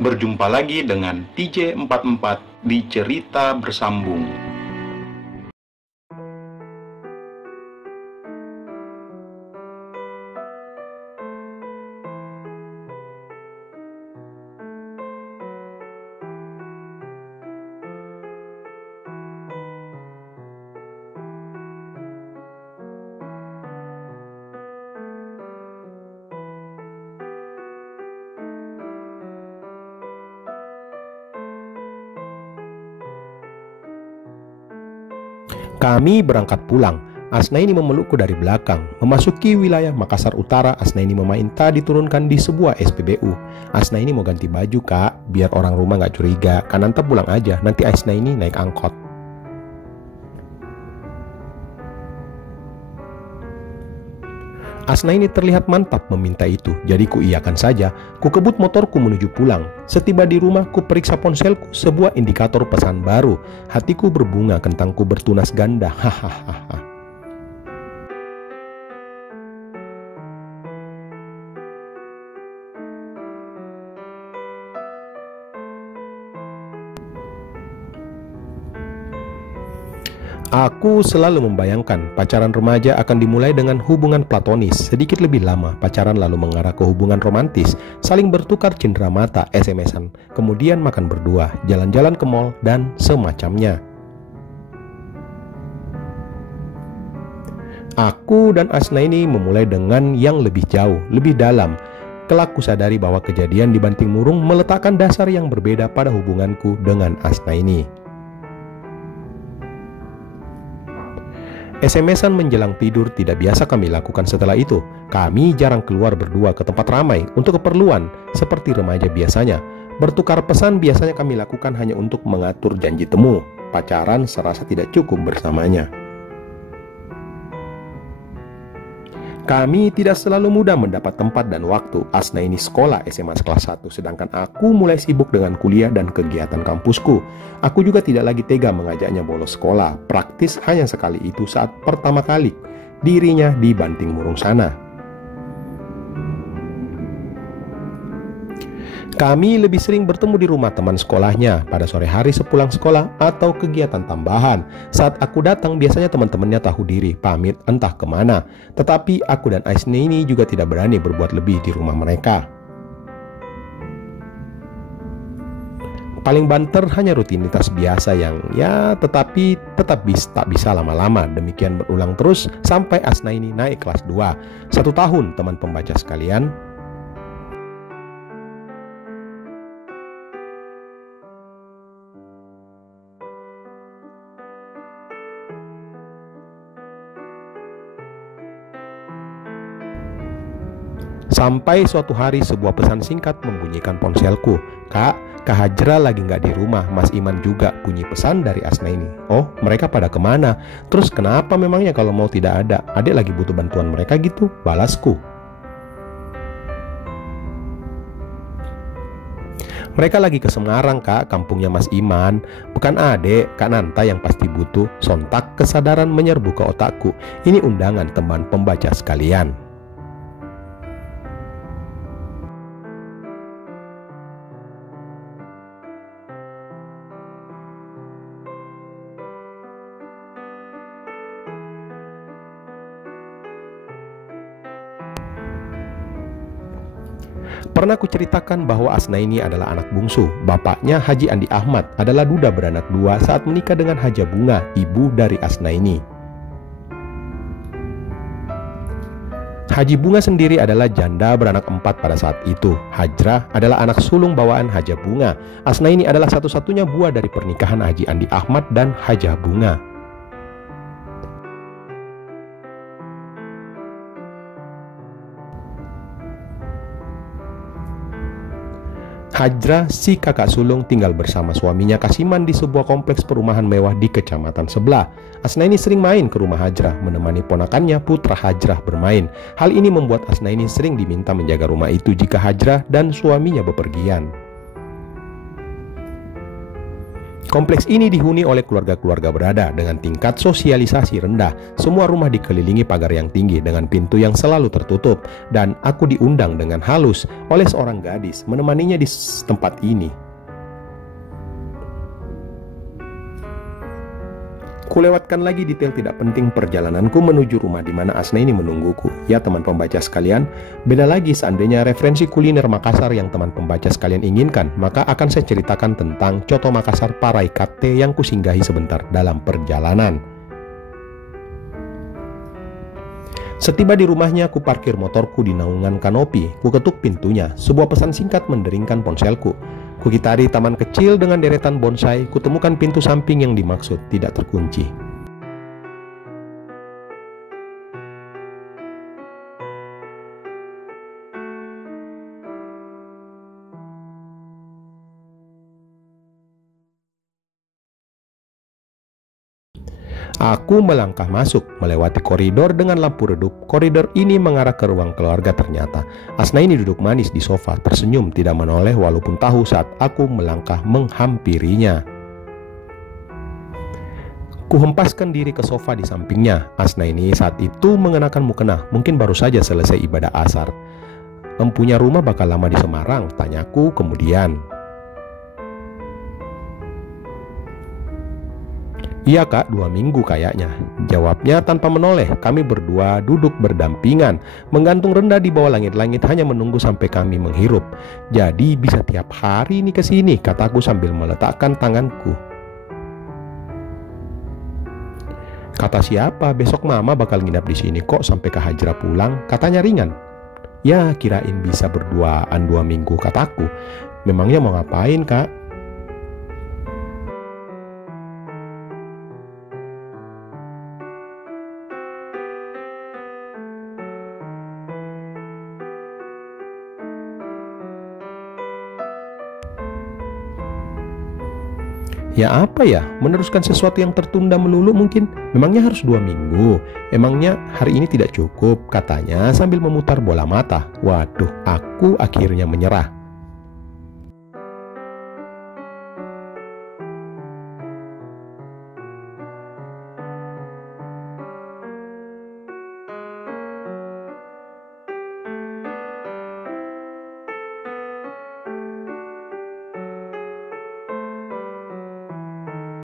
Berjumpa lagi dengan TJ44 di Cerita Bersambung. Kami berangkat pulang. Asnaini memelukku dari belakang. Memasuki wilayah Makassar Utara, Asnaini meminta diturunkan di sebuah SPBU. Asnaini mau ganti baju, Kak, biar orang rumah nggak curiga. Kananta pulang aja, nanti Asnaini naik angkot. Asnaini terlihat mantap meminta itu, jadi ku iyakan saja. Ku kebut motorku menuju pulang. Setiba di rumah, ku periksa ponselku, sebuah indikator pesan baru. Hatiku berbunga, kentangku bertunas ganda. Hahaha. Aku selalu membayangkan pacaran remaja akan dimulai dengan hubungan platonis, sedikit lebih lama pacaran lalu mengarah ke hubungan romantis, saling bertukar cindera mata, SMS-an, kemudian makan berdua, jalan-jalan ke mall, dan semacamnya. Aku dan Asnaini memulai dengan yang lebih jauh, lebih dalam. Kelak ku sadari bahwa kejadian di Banting Murung meletakkan dasar yang berbeda pada hubunganku dengan Asnaini. SMS-an menjelang tidur tidak biasa kami lakukan setelah itu. Kami jarang keluar berdua ke tempat ramai untuk keperluan seperti remaja biasanya. Bertukar pesan biasanya kami lakukan hanya untuk mengatur janji temu. Pacaran serasa tidak cukup bersamanya. Kami tidak selalu mudah mendapat tempat dan waktu. Asnaini sekolah SMA kelas 1, sedangkan aku mulai sibuk dengan kuliah dan kegiatan kampusku. Aku juga tidak lagi tega mengajaknya bolos sekolah. Praktis hanya sekali itu saat pertama kali dirinya di Banting Murung sana. Kami lebih sering bertemu di rumah teman sekolahnya pada sore hari sepulang sekolah atau kegiatan tambahan. Saat aku datang biasanya teman-temannya tahu diri, pamit entah kemana. Tetapi aku dan Asnaini juga tidak berani berbuat lebih di rumah mereka. Paling banter hanya rutinitas biasa yang tetapi tetap tak bisa lama-lama. Demikian berulang terus sampai Asnaini naik kelas 2. 1 tahun teman pembaca sekalian. Sampai suatu hari sebuah pesan singkat membunyikan ponselku. Kak Hajra lagi nggak di rumah, Mas Iman juga, bunyi pesan dari Asnaini. Oh, mereka pada kemana? Terus kenapa memangnya kalau mau tidak ada? Adik lagi butuh bantuan mereka gitu, balasku. Mereka lagi ke Semarang, Kak, kampungnya Mas Iman. Bukan adek, Kak Nanta yang pasti butuh. Sontak kesadaran menyerbu ke otakku. Ini undangan teman pembaca sekalian. Pernah kuceritakan bahwa Asnaini adalah anak bungsu. Bapaknya Haji Andi Ahmad adalah duda beranak 2 saat menikah dengan Haja Bunga, ibu dari Asnaini. Haji Bunga sendiri adalah janda beranak 4 pada saat itu. Hajrah adalah anak sulung bawaan Haja Bunga. Asnaini adalah satu-satunya buah dari pernikahan Haji Andi Ahmad dan Haja Bunga. Hajrah, si kakak sulung, tinggal bersama suaminya Kasiman di sebuah kompleks perumahan mewah di kecamatan sebelah. Asnaini sering main ke rumah Hajrah, menemani ponakannya putra Hajrah bermain. Hal ini membuat Asnaini sering diminta menjaga rumah itu jika Hajrah dan suaminya bepergian. Kompleks ini dihuni oleh keluarga-keluarga berada dengan tingkat sosialisasi rendah. Semua rumah dikelilingi pagar yang tinggi dengan pintu yang selalu tertutup. Dan aku diundang dengan halus oleh seorang gadis menemaninya di tempat ini. Kulewatkan lagi detail tidak penting perjalananku menuju rumah di mana Asna ini menungguku. Ya teman pembaca sekalian, beda lagi seandainya referensi kuliner Makassar yang teman pembaca sekalian inginkan, maka akan saya ceritakan tentang Coto Makassar Parai Katte yang kusinggahi sebentar dalam perjalanan. Setiba di rumahnya, ku parkir motorku di naungan kanopi. Ku ketuk pintunya. Sebuah pesan singkat menderingkan ponselku. Ku gitari taman kecil dengan deretan bonsai. Kutemukan pintu samping yang dimaksud tidak terkunci. Aku melangkah masuk, melewati koridor dengan lampu redup. Koridor ini mengarah ke ruang keluarga ternyata. Asna ini duduk manis di sofa, tersenyum, tidak menoleh walaupun tahu saat aku melangkah menghampirinya. Kuhempaskan diri ke sofa di sampingnya. Asna ini saat itu mengenakan mukena, mungkin baru saja selesai ibadah asar. Empunya rumah bakal lama di Semarang? Tanyaku kemudian. Iya kak, 2 minggu kayaknya. Jawabnya tanpa menoleh. Kami berdua duduk berdampingan, menggantung rendah di bawah langit-langit hanya menunggu sampai kami menghirup. Jadi bisa tiap hari nih ke sini, kataku sambil meletakkan tanganku. Kata siapa? Besok mama bakal nginap di sini kok sampai ke Hajra pulang. Katanya ringan. Ya kirain bisa berduaan 2 minggu, kataku. Memangnya mau ngapain kak? Ya apa ya, meneruskan sesuatu yang tertunda melulu mungkin. Memangnya harus 2 minggu? Emangnya hari ini tidak cukup? Katanya sambil memutar bola mata. Waduh, aku akhirnya menyerah.